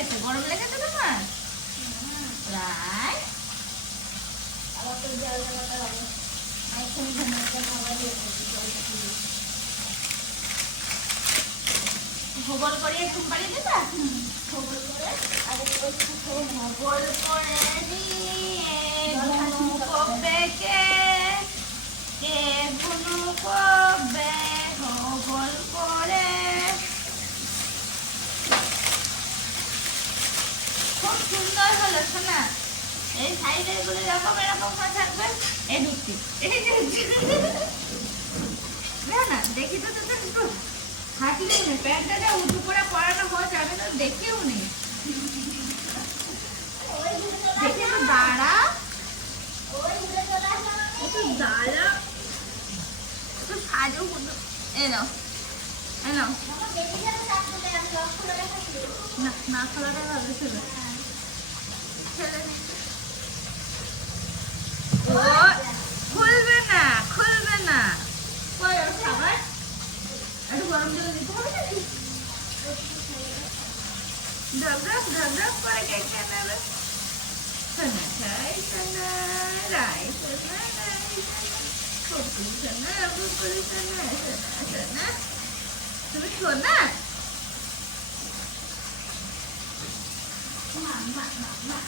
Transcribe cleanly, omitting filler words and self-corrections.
গেছে, গরম লেগেছে তোমার? প্রায় আবার তো জল দেওয়াটা হবে। এখনই ধনিয়াটা খাবার দিয়ে দিচ্ছি, জলটা দিয়ে। গোবর করে একটু বাড়িয়ে দেবা? খবর করে আগে ওই খেয়ে নেবো। গোবর করে দিয়ে ঘুনু করবে কে? কে ঘুনু করবে গোবর করে? খুব সুন্দর হলো শোনা। এই সাইডে গুলো এরকম এরকম হয়ে থাকবে। এই ঢুকছি, এই ঢুকছি। না না, দেখি তো তোদের একটু হাঁটলেও নেই, প্যান্টটা যা উঁচু করে পরানো হয়েছে আমি তো দেখেও নেই। ওই ঘুরে চলে দেখে তো আসলাম। দাঁড়া, ওই ঘুরে চলে আসলাম আমি। একটু দাঁড়া, একটু সাজো কিন্তু। এ নাও, এ নাও। আমার বেশি যাবে তার সাথে আমি লক খুলে রেখেছি। না, না খোলাটাই ভালো ছিল। ছেলে নেই। ও খুলবে না, খুলবে না। কই ওর খাবার? একটু গরম জলে দিতে হবে নাকি? ঢকঢক ঢকঢক করে কে খেয়ে নেবে? সোনা খাই সোনা, রাই সোনা, রাই সোনা, কুকুর সোনা, কুকুর সোনা, সোনা সোনা। তুমি সোনা? মা মা মা মা